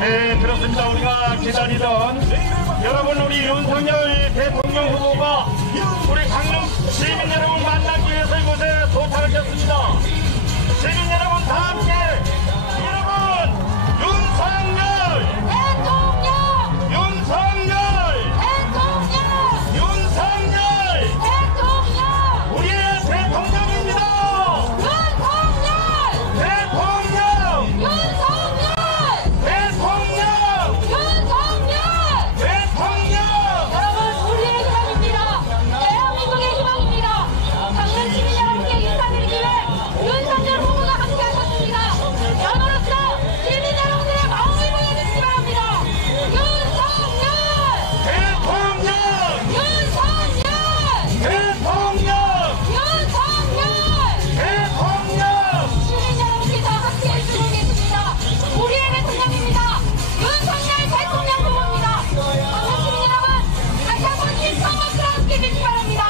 네, 그렇습니다. 우리가 기다리던 여러분, 우리 윤석열 대통령 후보가 우리 강릉 시민 여러분 만나기 위해서 이곳에 도착했습니다. 시민 여러분 다 함께 여러분, 윤석열 대통령! 윤석열 대통령! 윤석열 대통령! 우리의 대통령입니다! 윤석열 대통령! 윤석열 대통령! 윤석열 대통령! 여러분, 우리의 희망입니다. 대한민국의 희망입니다. 강릉 시민 여러분께 인사드리기 위해 윤석열 후보가 함께하셨습니다. 여러분으로서 시민 여러분들의 마음을 보여주시기 바랍니다. 윤석열 대통령! 윤석열 대통령! 윤석열 대통령! 시민 여러분께서 함께해 주고 계십니다. 우리의 대통령입니다. 윤석열 대통령 후보입니다. 강릉 시민 여러분, 다시 한번 일성만큼 함께 해주시기 바랍니다.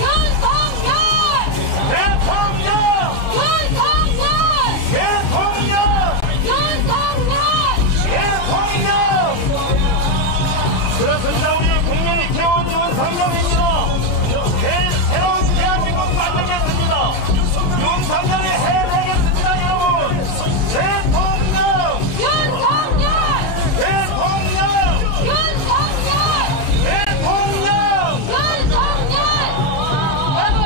윤석열 대통령! 윤석열 대통령! 윤석열 대통령! 그렇습니다. 우리 국민이 키워온 윤석열입니다. 새로운 대한민국 만들겠습니다. 윤석열이 해내겠습니다, 여러분. 대통령! 윤석열 대통령! 윤석열 대통령! 여러분,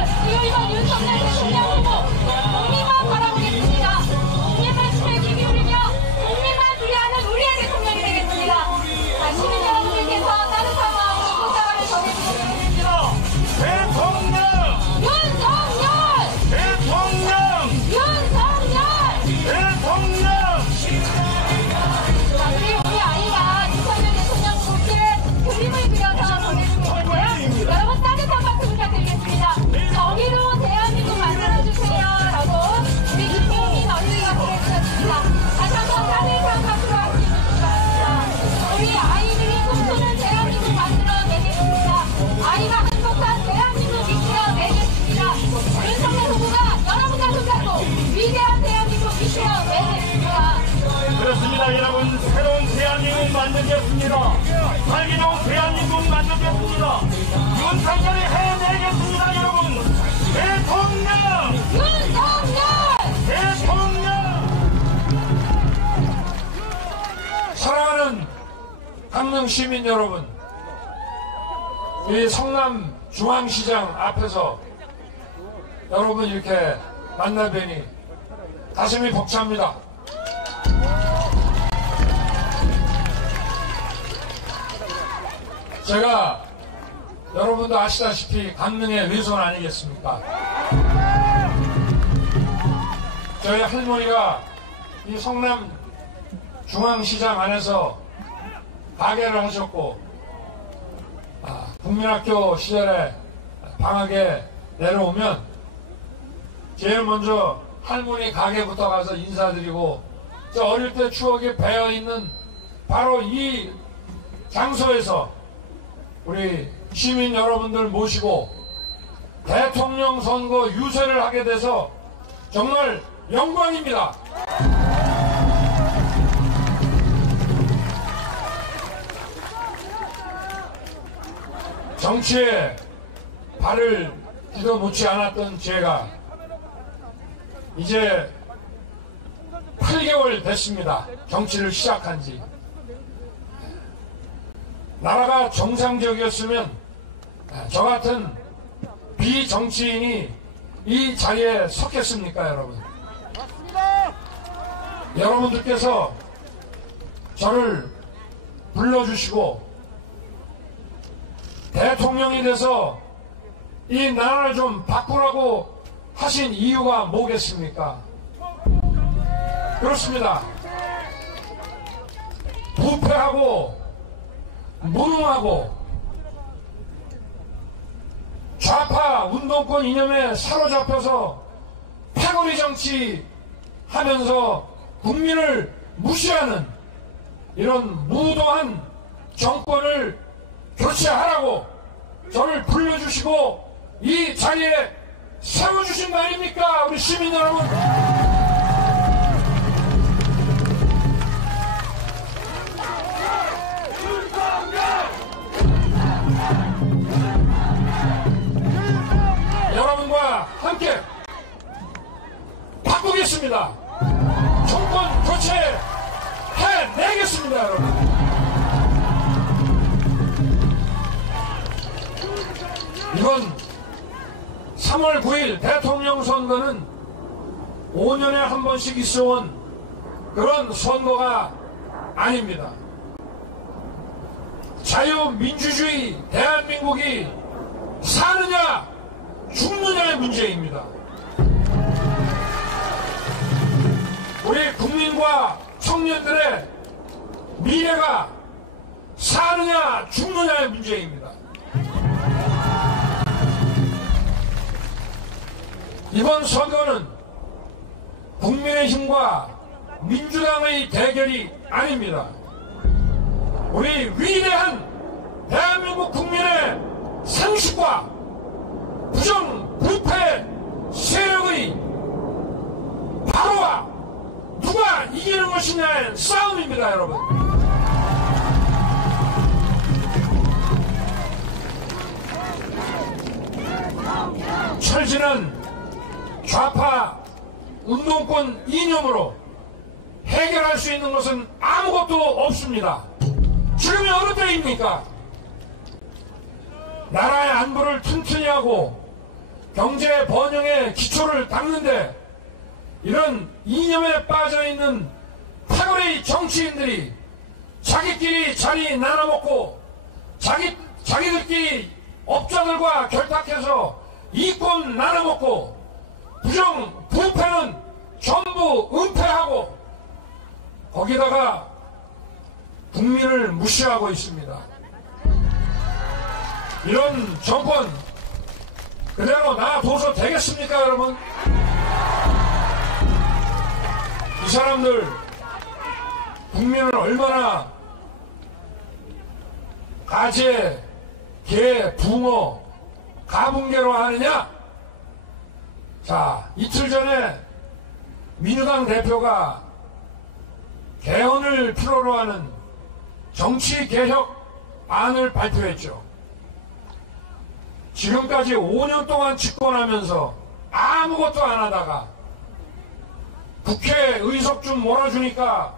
이번 윤석열 대통령 후보 국민만 바라보겠습니다. 국민의 힘에 귀 기울이며 국민만 위하는 우리의 대통령이 되겠습니다. 시민 여러분들께서 따뜻한 마음으로 꽃다발을 전해주시기 바랍니다. 대통령! 윤석열 대통령! 윤석열 대통령! 자, 그리고 우리 아이가 윤석열 대통령 후보께 그림을 그려서 보내주고 있는데요. 여러분, 따뜻한 박수 부탁드리겠습니다. 정의로운 대한민국 만들어주세요 라고 우리 김용민 어린이가 보내주셨습니다. 다시 한번 따뜻한 박수로 함께 해주시기 바랍니다. 우리 아이들이 꿈꾸는 대한민국 만들어내겠습니다. 아이가 행복한 대한민국 이끌어내겠습니다. 윤석열 후보가 여러분과 손잡고 위대한 대한민국 이끌어내겠습니다. 그렇습니다, 여러분. 새로운 대한민국 만들겠습니다. 살기 좋은 대한민국 만들겠습니다. 윤석열이 해내겠습니다, 여러분. 대통령! 윤석열 대통령! 사랑하는 강릉 시민 여러분, 이 성남 중앙시장 앞에서 여러분 이렇게 만나뵈니 가슴이 벅찹니다. 제가 여러분도 아시다시피 강릉의 외손 아니겠습니까? 저희 할머니가 이 성남 중앙시장 안에서 가게를 하셨고, 국민학교 시절에 방학에 내려오면 제일 먼저 할머니 가게부터 가서 인사드리고, 저 어릴 때 추억이 배어있는 바로 이 장소에서 우리 시민 여러분들 모시고 대통령 선거 유세를 하게 돼서 정말 영광입니다. 정치에 발을 디뎌 놓지 않았던 제가 이제 8개월 됐습니다. 정치를 시작한 지. 나라가 정상적이었으면 저 같은 비정치인이 이 자리에 섰겠습니까, 여러분? 여러분들께서 저를 불러주시고 대통령이 돼서 이 나라를 좀 바꾸라고 하신 이유가 뭐겠습니까? 그렇습니다. 부패하고 무능하고 좌파 운동권 이념에 사로잡혀서 패거리 정치 하면서 국민을 무시하는 이런 무도한 정권을 교체하라고 저를 불러주시고 이 자리에 세워주신 거 아닙니까, 우리 시민 여러분? 있습니다, 여러분. 이번 3월 9일 대통령 선거는 5년에 한 번씩 있어온 그런 선거가 아닙니다. 자유민주주의 대한민국이 사느냐 죽느냐의 문제입니다. 우리 국민과 청년들의 미래가 사느냐 죽느냐의 문제입니다. 이번 선거는 국민의힘과 민주당의 대결이 아닙니다. 우리 위대한 대한민국 국민의 상식과 부정부패 세력의 바로와 누가 이기는 것이냐의 싸움입니다, 여러분. 철지는 좌파 운동권 이념으로 해결할 수 있는 것은 아무것도 없습니다. 지금이 어느 때입니까? 나라의 안보를 튼튼히 하고 경제 번영의 기초를 닦는데 이런 이념에 빠져있는 파벌의 정치인들이 자기끼리 자리 나눠먹고 자기들끼리 업자들과 결탁해서 이권 나눠먹고 부정 부패는 전부 은폐하고 거기다가 국민을 무시하고 있습니다. 이런 정권 그대로 놔둬서 되겠습니까, 여러분? 이 사람들 국민을 얼마나 가재, 개, 붕어, 가붕개로 하느냐? 자, 이틀 전에 민주당 대표가 개헌을 필요로 하는 정치개혁 안을 발표했죠. 지금까지 5년 동안 집권하면서 아무것도 안 하다가 국회 의석 좀 몰아주니까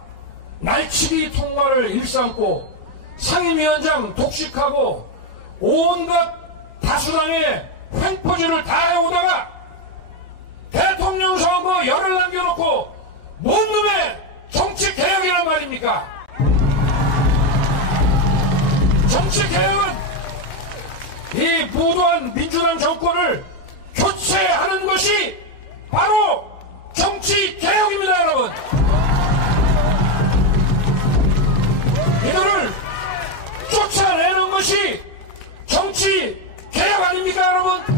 날치기 통과를 일삼고 상임위원장 독식하고 온갖 다수당의 횡포질을 다 해오다가 대통령 선거 열을 남겨놓고 뭔 놈의 정치개혁이란 말입니까? 정치개혁은 이 무도한 민주당 정권을 교체하는 것이 바로 정치개혁입니다, 여러분. 이들을 쫓아내는 것이 정치개혁 아닙니까, 여러분?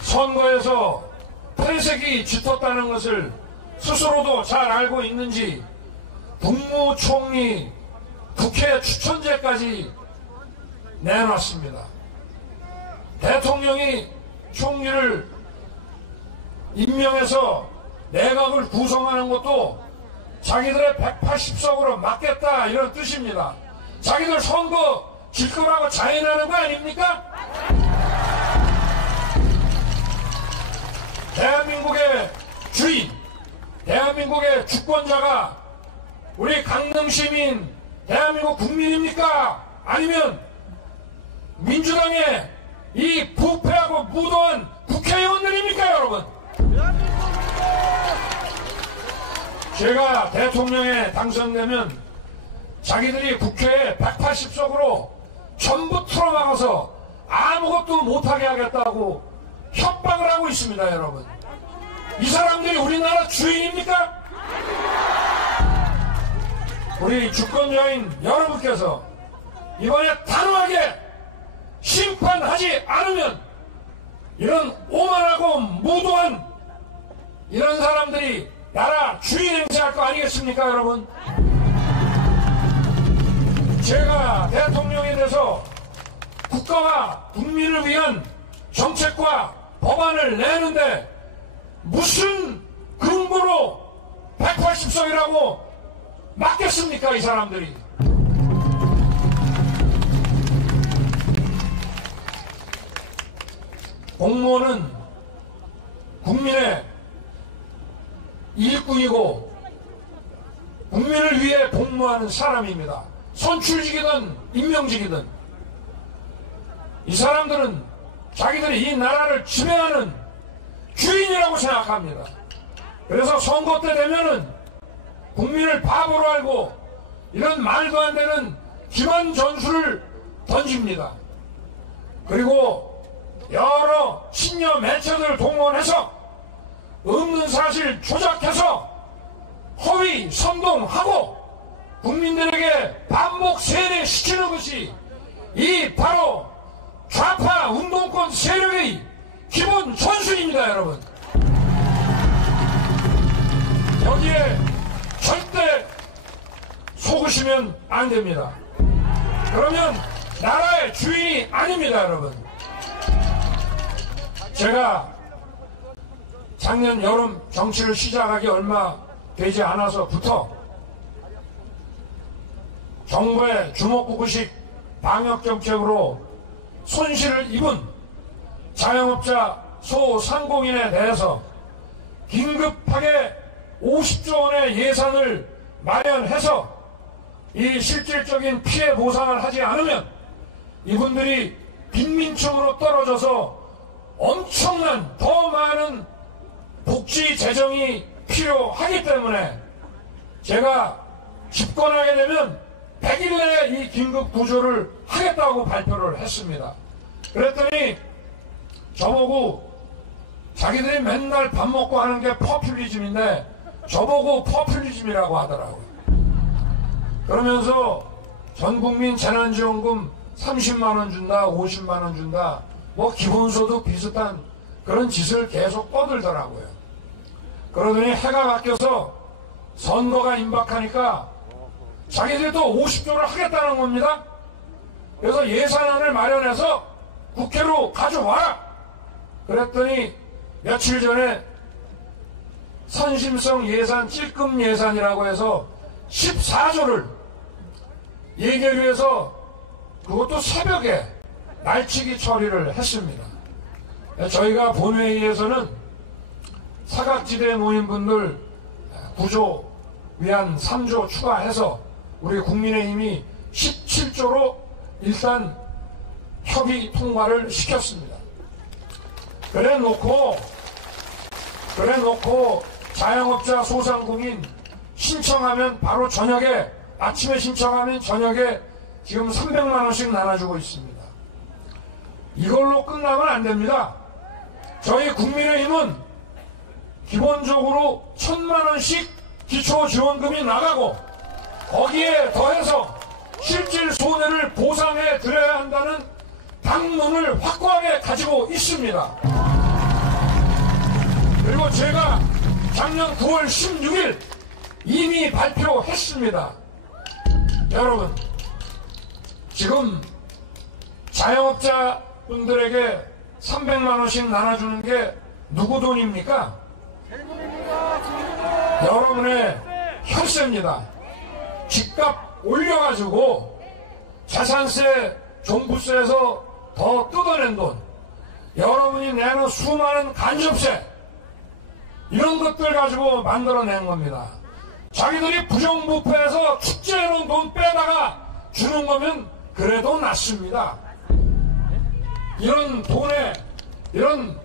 선거에서 패색이 짙었다는 것을 스스로도 잘 알고 있는지 국무총리 국회 추천제까지 내놨습니다. 대통령이 총리를 임명해서 내각을 구성하는 것도 자기들의 180석으로 막겠다 이런 뜻입니다. 자기들 선거 질 거라고 자인하는 거 아닙니까? 대한민국의 주인, 대한민국의 주권자가 우리 강릉시민, 대한민국 국민입니까? 아니면 민주당의 이 부패하고 무도한 국회의원들입니까, 여러분? 제가 대통령에 당선되면 자기들이 국회에 180석으로 전부 틀어막아서 아무것도 못하게 하겠다고 협박을 하고 있습니다, 여러분. 이 사람들이 우리나라 주인입니까? 우리 주권자인 여러분께서 이번에 단호하게 심판하지 않으면 이런 오만하고 무도한 이런 사람들이 나라 주인 행세할 거 아니겠습니까, 여러분? 제가 대통령이 돼서 국가와 국민을 위한 정책과 법안을 내는데 무슨 근거로 180석이라고 막겠습니까, 이 사람들이? 공무원은 국민의 일꾼이고 국민을 위해 복무하는 사람입니다. 선출직이든 임명직이든 이 사람들은 자기들이 이 나라를 지배하는 주인이라고 생각합니다. 그래서 선거 때 되면은 국민을 바보로 알고 이런 말도 안 되는 기만 전술을 던집니다. 그리고 여러 신여 매체들 동원해서 없는 사실 조작해서 허위 선동하고 국민들에게 반복 세뇌시키는 것이 이 바로 좌파 운동권 세력의 기본 전술입니다. 여러분, 여기에 절대 속으시면 안 됩니다. 그러면 나라의 주인이 아닙니다. 여러분, 제가 작년 여름 정치를 시작하기 얼마 되지 않아서부터 정부의 주먹구구식 방역정책으로 손실을 입은 자영업자 소상공인에 대해서 긴급하게 50조 원의 예산을 마련해서 이 실질적인 피해 보상을 하지 않으면 이분들이 빈민층으로 떨어져서 엄청난 더 많은 복지 재정이 필요하기 때문에 제가 집권하게 되면 100일 내에 이 긴급 구조를 하겠다고 발표를 했습니다. 그랬더니 저보고 자기들이 맨날 밥 먹고 하는 게 포퓰리즘인데 저보고 포퓰리즘이라고 하더라고요. 그러면서 전국민 재난지원금 30만원 준다, 50만원 준다, 뭐 기본소득 비슷한 그런 짓을 계속 떠들더라고요. 그러더니 해가 바뀌어서 선거가 임박하니까 자기들이 또 50조를 하겠다는 겁니다. 그래서 예산안을 마련해서 국회로 가져와라. 그랬더니 며칠 전에 선심성 예산, 찔끔 예산이라고 해서 14조를 예결위에서 그것도 새벽에 날치기 처리를 했습니다. 저희가 본회의에서는 사각지대 노인분들 구조 위한 3조 추가해서 우리 국민의힘이 17조로 일단 협의 통과를 시켰습니다. 그래 놓고 자영업자 소상공인 신청하면 바로 저녁에, 아침에 신청하면 저녁에 지금 300만원씩 나눠주고 있습니다. 이걸로 끝나면 안 됩니다. 저희 국민의힘은 기본적으로 1000만원씩 기초지원금이 나가고 거기에 더해서 실질 손해를 보상해 드려야 한다는 당론을 확고하게 가지고 있습니다. 그리고 제가 작년 9월 16일 이미 발표했습니다. 여러분, 지금 자영업자 분들에게 300만원씩 나눠주는 게 누구 돈입니까? 여러분의 혈세입니다. 집값 올려가지고 자산세, 종부세에서 더 뜯어낸 돈, 여러분이 내는 수많은 간접세, 이런 것들 가지고 만들어낸 겁니다. 자기들이 부정부패해서 축제해놓은 돈 빼다가 주는 거면 그래도 낫습니다. 이런 돈에, 이런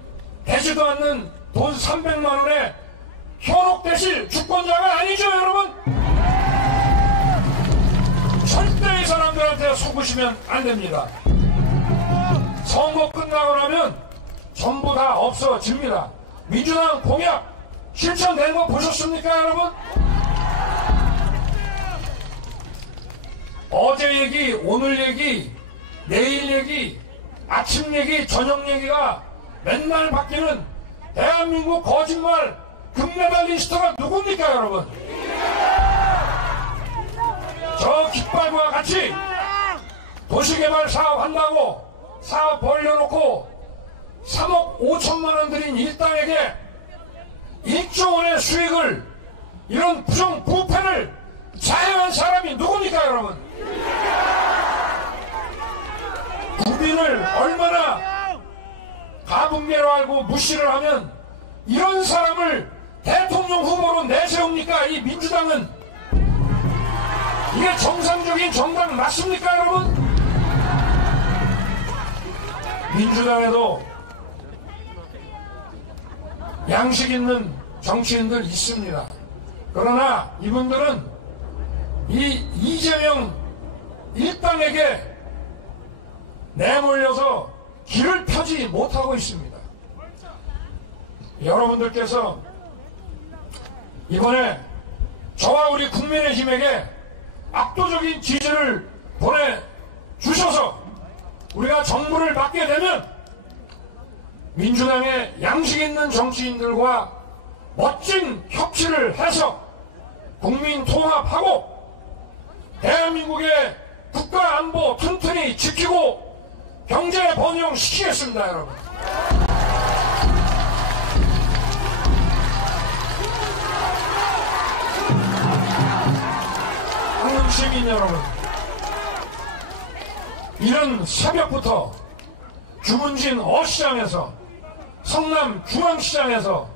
되지도 않는 돈 300만원에 현혹되실 주권자가 아니죠, 여러분? 절대 이 사람들한테 속으시면 안 됩니다. 선거 끝나고 나면 전부 다 없어집니다. 민주당 공약 실천된 거 보셨습니까, 여러분? 어제 얘기, 오늘 얘기, 내일 얘기, 아침 얘기, 저녁 얘기가 맨날 바뀌는 대한민국 거짓말 금메달리스트가 누굽니까, 여러분? 저 깃발과 같이 도시개발 사업 한다고 사업 벌려놓고 3억 5천만 원 들인 일당에게 1조 원의 수익을, 이런 부정부패를 자행한 사람이 누굽니까, 여러분? 국민을 얼마나 가분개로 알고 무시를 하면 이런 사람을 대통령 후보로 내세웁니까? 이 민주당은 이게 정상적인 정당 맞습니까, 여러분? 민주당에도 양식 있는 정치인들 있습니다. 그러나 이분들은 이 이재명 일당에게 내몰려서 길을 펴지 못하고 있습니다. 여러분들께서 이번에 저와 우리 국민의힘에게 압도적인 지지를 보내주셔서 우리가 정부를 맡게 되면 민주당의 양식 있는 정치인들과 멋진 협치를 해서 국민 통합하고 대한민국의 국가 안보 튼튼히 지키고 경제 번영시키겠습니다, 여러분. 한국 시민 여러분, 이른 새벽부터 주문진 어시장에서 성남 중앙시장에서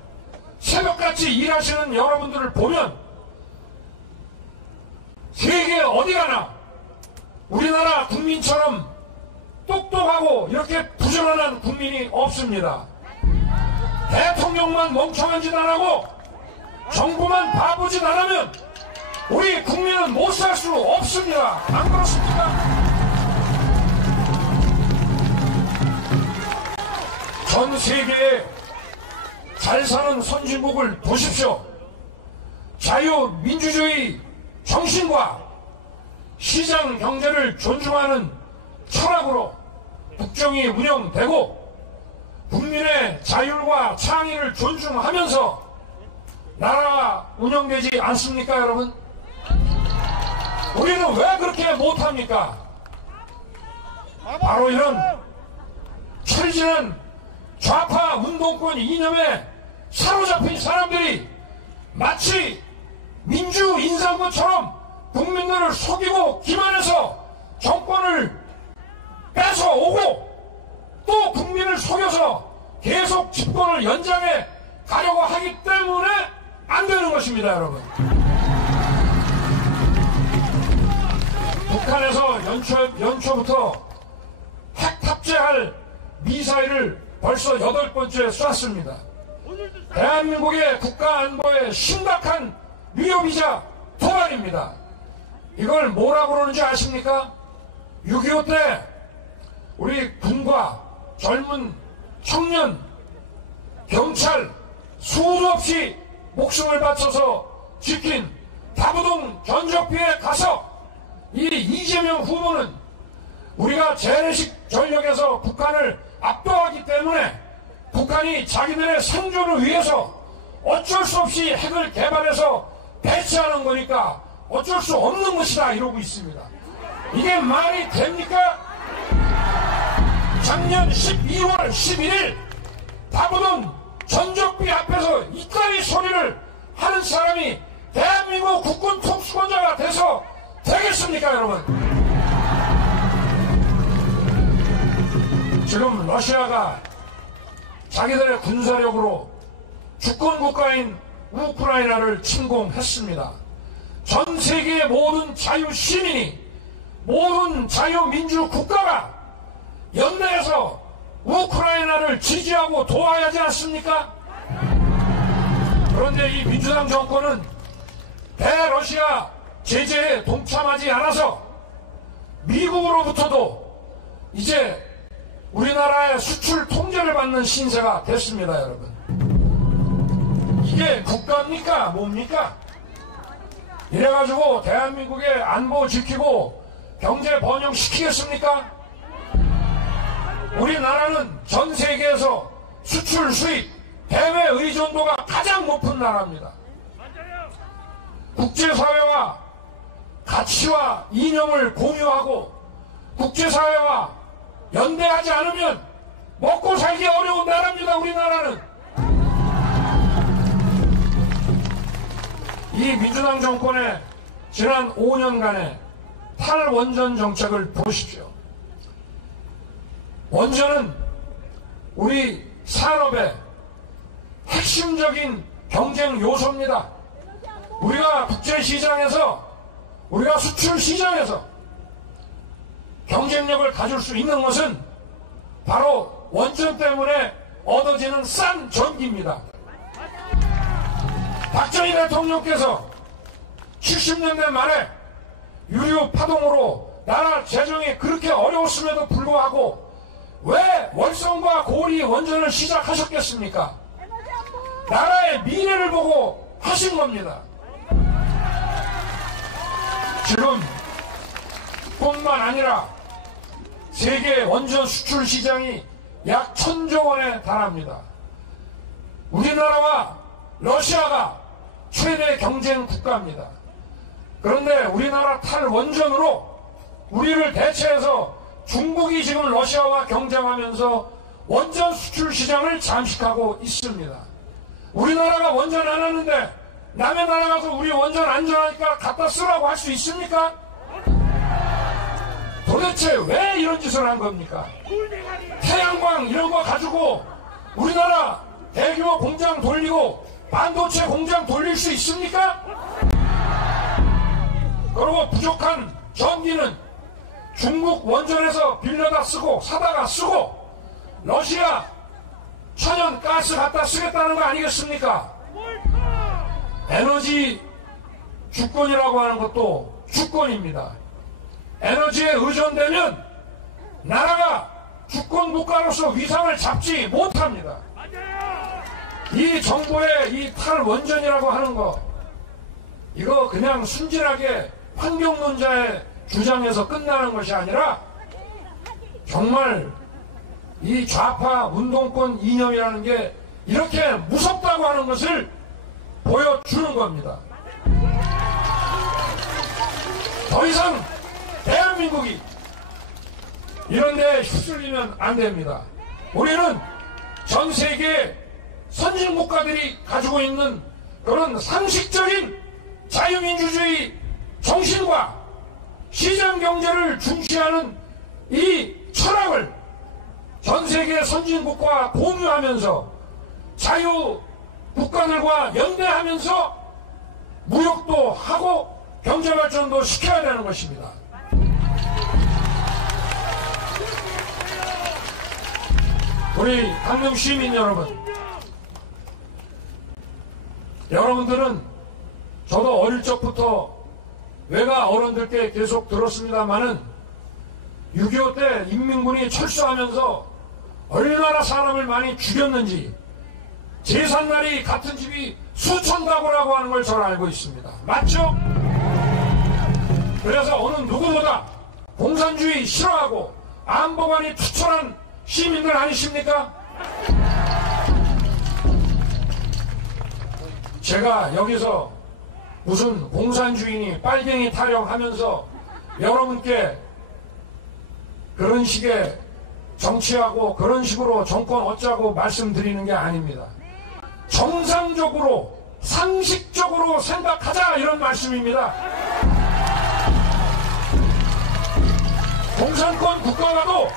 새벽같이 일하시는 여러분들을 보면 세계 어디 가나 우리나라 국민처럼 똑똑하고 이렇게 부지런한 국민이 없습니다. 대통령만 멍청한 짓 안 하고 정부만 바보짓 안 하면 우리 국민은 못 살 수 없습니다. 안 그렇습니까? 전 세계에 잘 사는 선진국을 보십시오. 자유민주주의 정신과 시장 경제를 존중하는 철학으로 국정이 운영되고 국민의 자율과 창의를 존중하면서 나라가 운영되지 않습니까, 여러분? 우리는 왜 그렇게 못합니까? 바로 이런 철지는 좌파 운동권 이념에 사로잡힌 사람들이 마치 민주 인사권처럼 국민들을 속이고 기만해서 정권을 뺏어오고 또 국민을 속여서 계속 집권을 연장해 가려고 하기 때문에 안 되는 것입니다, 여러분. 북한에서 연초부터 핵 탑재할 미사일을 벌써 8번째 쐈습니다. 대한민국의 국가 안보에 심각한 위협이자 도발입니다. 이걸 뭐라고 그러는지 아십니까? 6.25 때 우리 군과 젊은 청년, 경찰 수도 없이 목숨을 바쳐서 지킨 다부동 견적비에 가서 이 이재명 후보는 우리가 재래식 전력에서 북한을 압도하기 때문에 북한이 자기들의 생존을 위해서 어쩔 수 없이 핵을 개발해서 배치하는 거니까 어쩔 수 없는 것이다 이러고 있습니다. 이게 말이 됩니까? 작년 12월 11일 다부동 전적비 앞에서 이따위 소리를 하는 사람이 대한민국 국군 특수권자가 돼서 되겠습니까, 여러분? 지금 러시아가 자기들의 군사력으로 주권 국가인 우크라이나를 침공했습니다. 전 세계의 모든 자유 시민이, 모든 자유민주 국가가 연대해서 우크라이나를 지지하고 도와야 하지 않습니까? 그런데 이 민주당 정권은 대러시아 제재에 동참하지 않아서 미국으로부터도 이제 우리나라의 수출 통제를 받는 신세가 됐습니다, 여러분. 이게 국가입니까? 뭡니까? 이래가지고 대한민국의 안보 지키고 경제 번영시키겠습니까? 우리나라는 전 세계에서 수출 수입, 대외 의존도가 가장 높은 나라입니다. 국제사회와 가치와 이념을 공유하고 국제사회와 연대하지 않으면 먹고 살기 어려운 나라입니다, 우리나라는. 이 민주당 정권의 지난 5년간의 탈원전 정책을 보십시오. 원전은 우리 산업의 핵심적인 경쟁 요소입니다. 우리가 국제시장에서, 우리가 수출시장에서 경쟁력을 가질 수 있는 것은 바로 원전 때문에 얻어지는 싼 전기입니다. 박정희 대통령께서 70년대 말에 유류 파동으로 나라 재정이 그렇게 어려웠음에도 불구하고 왜 월성과 고리 원전을 시작하셨겠습니까? 나라의 미래를 보고 하신 겁니다. 지금 뿐만 아니라 세계 원전 수출 시장이 약 1000조 원에 달합니다. 우리나라와 러시아가 최대 경쟁 국가입니다. 그런데 우리나라 탈원전으로 우리를 대체해서 중국이 지금 러시아와 경쟁하면서 원전 수출 시장을 잠식하고 있습니다. 우리나라가 원전 안 하는데 남의 나라 가서 우리 원전 안전하니까 갖다 쓰라고 할 수 있습니까? 도대체 왜 이런 짓을 한 겁니까? 태양광 이런 거 가지고 우리나라 대규모 공장 돌리고 반도체 공장 돌릴 수 있습니까? 그리고 부족한 전기는 중국 원전에서 빌려다 쓰고 사다가 쓰고 러시아 천연 가스 갖다 쓰겠다는 거 아니겠습니까? 에너지 주권이라고 하는 것도 주권입니다. 에너지에 의존되면 나라가 주권 국가로서 위상을 잡지 못합니다. 이 정부의 이 탈원전이라고 하는 거, 이거 그냥 순진하게 환경론자의 주장에서 끝나는 것이 아니라 정말 이 좌파 운동권 이념이라는 게 이렇게 무섭다고 하는 것을 보여주는 겁니다. 더 이상 대한민국이 이런 데 휩쓸리면 안 됩니다. 우리는 전 세계 선진국가들이 가지고 있는 그런 상식적인 자유민주주의 정신과 시장경제를 중시하는 이 철학을 전 세계 선진국과 공유하면서 자유국가들과 연대하면서 무역도 하고 경제발전도 시켜야 되는 것입니다. 우리 강릉 시민 여러분, 여러분들은 저도 어릴 적부터 외가 어른들께 계속 들었습니다마는 6.25 때 인민군이 철수하면서 얼마나 사람을 많이 죽였는지, 제삿날이 같은 집이 수천 가구라고 하는 걸 저는 알고 있습니다. 맞죠? 그래서 어느 누구보다 공산주의 싫어하고 안보관이 투철한 시민들 아니십니까? 제가 여기서 무슨 공산주의니 빨갱이 타령하면서 여러분께 그런 식의 정치하고 그런 식으로 정권 얻자고 말씀드리는 게 아닙니다. 정상적으로 상식적으로 생각하자 이런 말씀입니다. 공산권 국가와도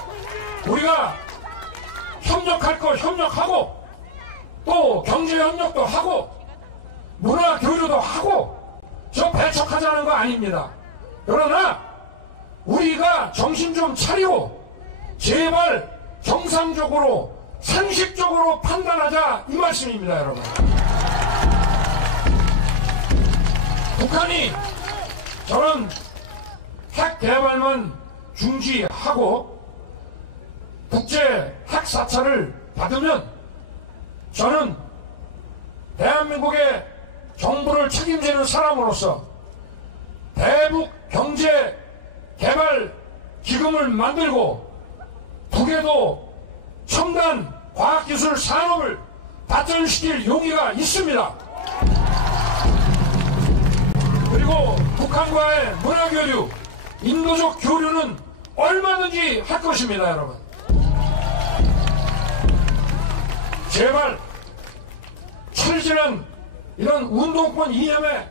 우리가 협력할 거 협력하고 또 경제 협력도 하고 문화 교류도 하고 저 배척하자는 거 아닙니다. 그러나 우리가 정신 좀 차리고 제발 정상적으로 상식적으로 판단하자 이 말씀입니다. 여러분, 북한이 저런 핵 개발만 중지하고 국제 핵 사찰을 받으면 저는 대한민국의 정부를 책임지는 사람으로서 대북 경제 개발 기금을 만들고 북에도 첨단 과학기술 산업을 발전시킬 용의가 있습니다. 그리고 북한과의 문화교류, 인도적 교류는 얼마든지 할 것입니다. 여러분, 제발 철저한 이런 운동권 이념에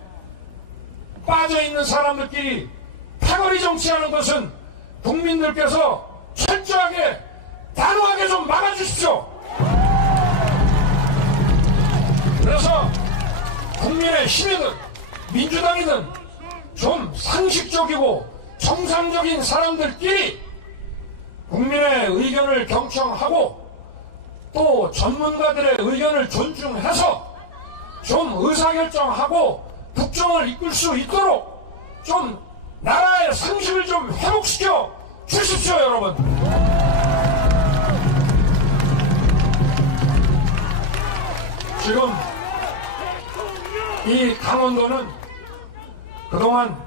빠져있는 사람들끼리 패거리 정치하는 것은 국민들께서 철저하게 단호하게 좀 막아주십시오. 그래서 국민의 힘이든 민주당이든 좀 상식적이고 정상적인 사람들끼리 국민의 의견을 경청하고 또 전문가들의 의견을 존중해서 좀 의사결정하고 국정을 이끌 수 있도록 좀 나라의 상식을 좀 회복시켜 주십시오, 여러분. 지금 이 강원도는 그동안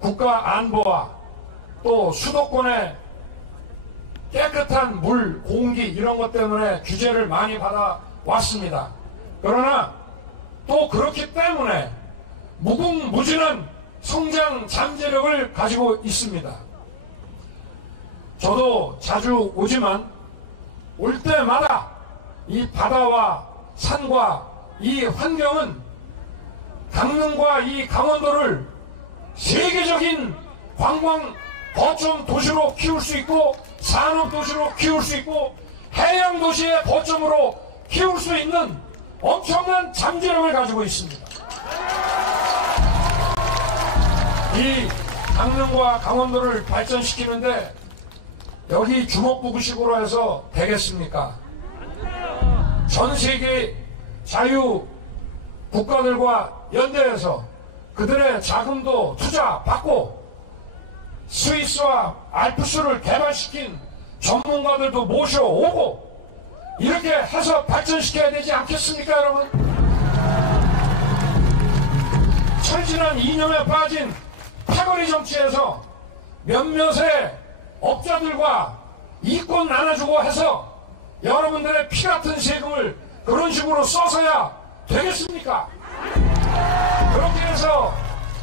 국가 안보와 또 수도권의 깨끗한 물, 공기 이런 것 때문에 규제를 많이 받아왔습니다. 그러나 또 그렇기 때문에 무궁무진한 성장 잠재력을 가지고 있습니다. 저도 자주 오지만 올 때마다 이 바다와 산과 이 환경은 강릉과 이 강원도를 세계적인 관광 거점 도시로 키울 수 있고 산업 도시로 키울 수 있고 해양 도시의 거점으로 키울 수 있는 엄청난 잠재력을 가지고 있습니다. 이 강릉과 강원도를 발전시키는데 여기 주먹구구식으로 해서 되겠습니까? 전 세계 자유 국가들과 연대해서 그들의 자금도 투자 받고 스위스와 알프스를 개발시킨 전문가들도 모셔오고 이렇게 해서 발전시켜야 되지 않겠습니까, 여러분? 철진한 이념에 빠진 패거리 정치에서 몇몇의 업자들과 이권 나눠주고 해서 여러분들의 피 같은 세금을 그런 식으로 써서야 되겠습니까? 그렇게 해서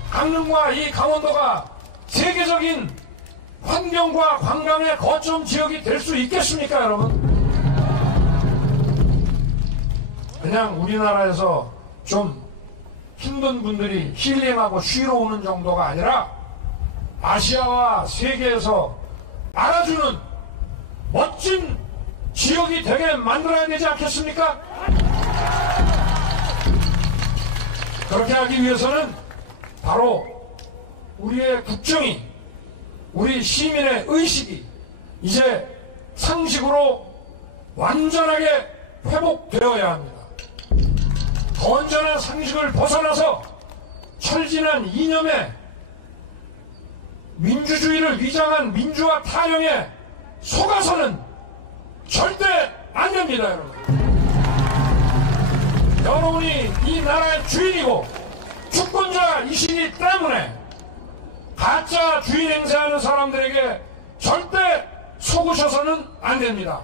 강릉과 이 강원도가 세계적인 환경과 관광의 거점 지역이 될 수 있겠습니까, 여러분? 그냥 우리나라에서 좀 힘든 분들이 힐링하고 쉬러 오는 정도가 아니라 아시아와 세계에서 알아주는 멋진 지역이 되게 만들어야 되지 않겠습니까? 그렇게 하기 위해서는 바로 우리의 국정이, 우리 시민의 의식이 이제 상식으로 완전하게 회복되어야 합니다. 건전한 상식을 벗어나서 철진한 이념에 민주주의를 위장한 민주화 타령에 속아서는 절대 안 됩니다, 여러분. 여러분이 이 나라의 주인이고 주권자이시기 때문에 가짜 주인 행세하는 사람들에게 절대 속으셔서는 안 됩니다.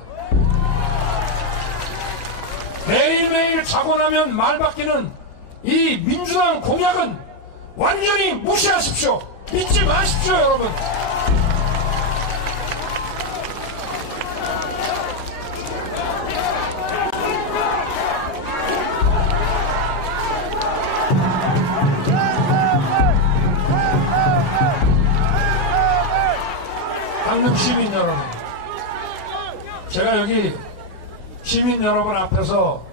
매일매일 자고 나면 말 바뀌는 이 민주당 공약은 완전히 무시하십시오. 믿지 마십시오, 여러분. 강릉 시민 여러분, 제가 여기 시민 여러분 앞에서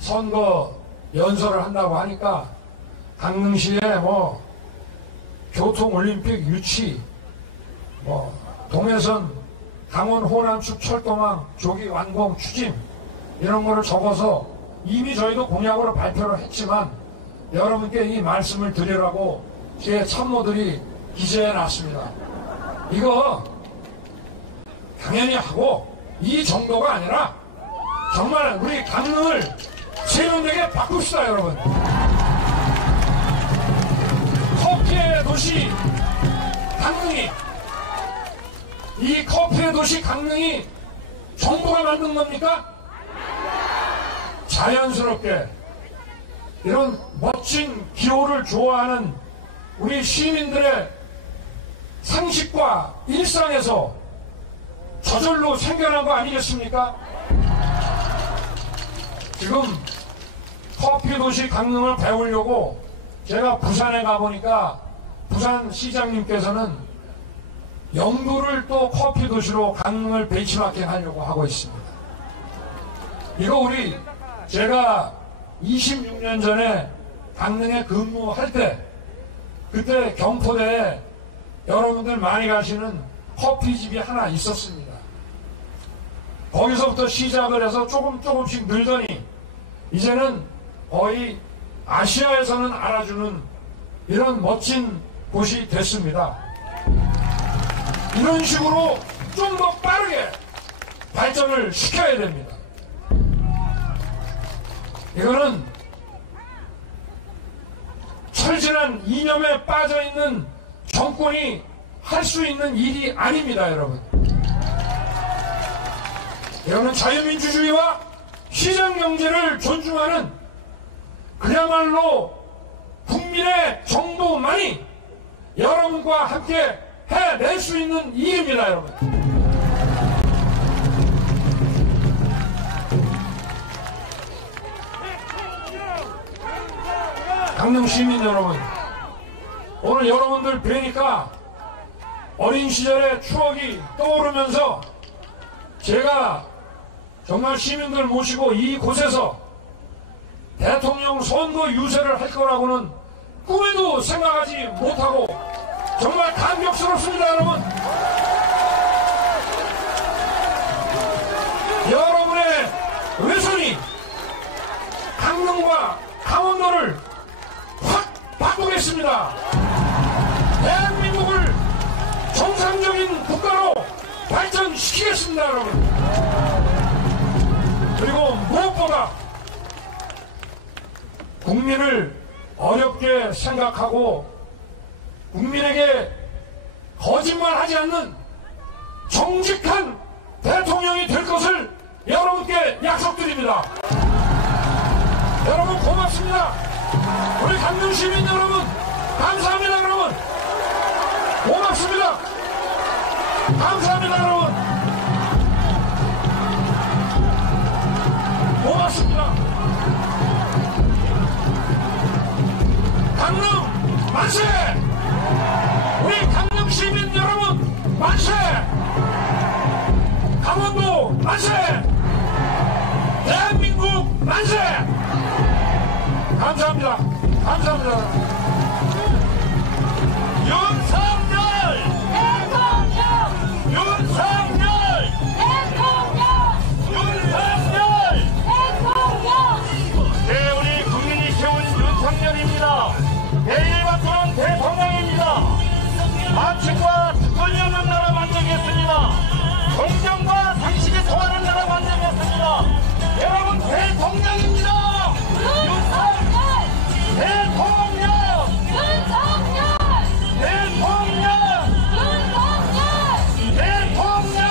선거 연설을 한다고 하니까 강릉시에 뭐 교통올림픽 유치, 뭐 동해선 강원 호남축 철도망 조기 완공 추진 이런 거를 적어서 이미 저희도 공약으로 발표를 했지만 여러분께 이 말씀을 드리라고 제 참모들이 기재해 놨습니다. 이거 당연히 하고 이 정도가 아니라 정말 우리 강릉을 세련되게 바꿉시다, 여러분. 커피의 도시 강릉이, 이 커피의 도시 강릉이 정부가 만든 겁니까? 자연스럽게 이런 멋진 기호를 좋아하는 우리 시민들의 상식과 일상에서 저절로 생겨난 거 아니겠습니까? 지금 커피도시 강릉을 배우려고 제가 부산에 가보니까 부산시장님께서는 영도를 또 커피도시로 강릉을 벤치마킹하려고 하고 있습니다. 이거 제가 26년 전에 강릉에 근무할 때 그때 경포대에 여러분들 많이 가시는 커피집이 하나 있었습니다. 거기서부터 시작을 해서 조금씩 늘더니 이제는 거의 아시아에서는 알아주는 이런 멋진 곳이 됐습니다. 이런 식으로 좀 더 빠르게 발전을 시켜야 됩니다. 이거는 철진한 이념에 빠져있는 정권이 할 수 있는 일이 아닙니다, 여러분. 이거는 자유민주주의와 시장경제를 존중하는 그야말로 국민의 정부만이 여러분과 함께 해낼 수 있는 일입니다, 여러분. 강릉 시민 여러분, 오늘 여러분들 뵈니까 어린 시절의 추억이 떠오르면서 제가 정말 시민들 모시고 이곳에서 대통령 선거 유세를 할 거라고는 꿈에도 생각하지 못하고 정말 감격스럽습니다, 여러분. 여러분의 외손이 강릉과 강원도를 확 바꾸겠습니다. 대한민국을 정상적인 국가로 발전시키겠습니다, 여러분. 그리고 무엇보다 국민을 어렵게 생각하고 국민에게 거짓말하지 않는 정직한 대통령이 될 것을 여러분께 약속드립니다. 여러분 고맙습니다. 우리 강릉 시민 여러분 감사합니다, 여러분. 고맙습니다. 감사합니다, 여러분. 고맙습니다. 강릉 만세! 우리 강릉 시민 여러분 만세! 강원도 만세! 대한민국 만세! 감사합니다. 감사합니다. 윤석열! 대통령! 윤석열! 대통령! 윤석열! 대통령! 네, 우리 국민이 키운 윤석열입니다. 내일 바꾸는 대통령입니다. 마침과 특권이 없는 나라 만들겠습니다. 공정과 상식이 통하는 나라 만들겠습니다. 여러분 대통령입니다. 윤석열! 대통령! 윤석열! 대통령! 윤석열! 대통령!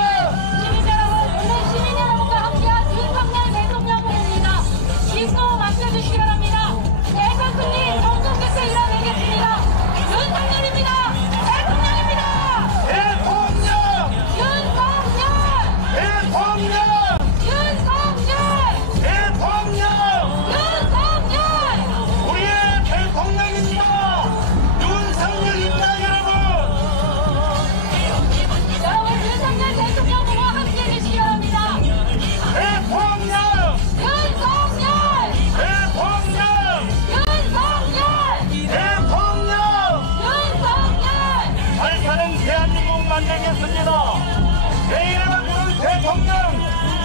시민 여러분, 오늘 시민 여러분과 함께한 윤석열 대통령 후보입니다. 믿고 맡겨주시기 바랍니다. 대선 승리 성공 끝에 이뤄내겠습니다. 윤석열입니다. 대통령입니다. 대통령! 윤석열! 대통령! 윤석열! 대통령! 윤석열! 우리의 대통령입니다. 윤석열입니다, 여러분. 여러분 윤석열 대통령 후보와 함께해 주시기 바랍니다. 대통령! 윤석열! 대통령! 윤석열! 대통령! 윤석열! 잘 사는 대한민국 만들겠습니다. 내일의 바꾸는 대통령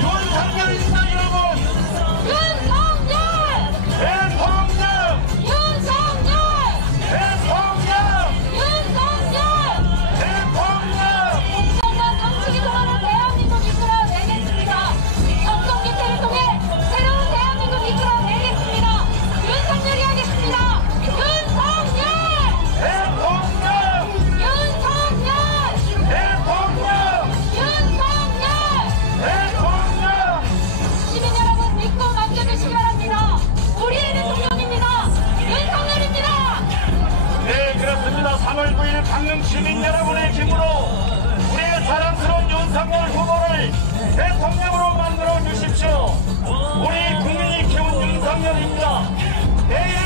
윤석열입니다, 여러분. 윤석열! 대통령! 윤석열! 대통령! 윤석열! 대통령! 공정과 정치기 통하는 대한민국 이끌어내겠습니다. 정권 교체를 통해 새로운 대한민국 이끌어내겠습니다. 윤석열이 하겠습니다. 윤석열! 대통령! 윤석열! 대통령! 윤석열! 대통령! 시민 여러분 믿고 맡겨주시기 바랍니다. 우리의 대통령입니다. 윤석열입니다. 네, 그렇습니다. 3월 9일 강릉 시민 여러분의 힘으로 우리의 자랑스러운 윤석열 후보를 대통령으로 만들어 주십시오. 우리 국민이 키운 윤석열입니다. 내일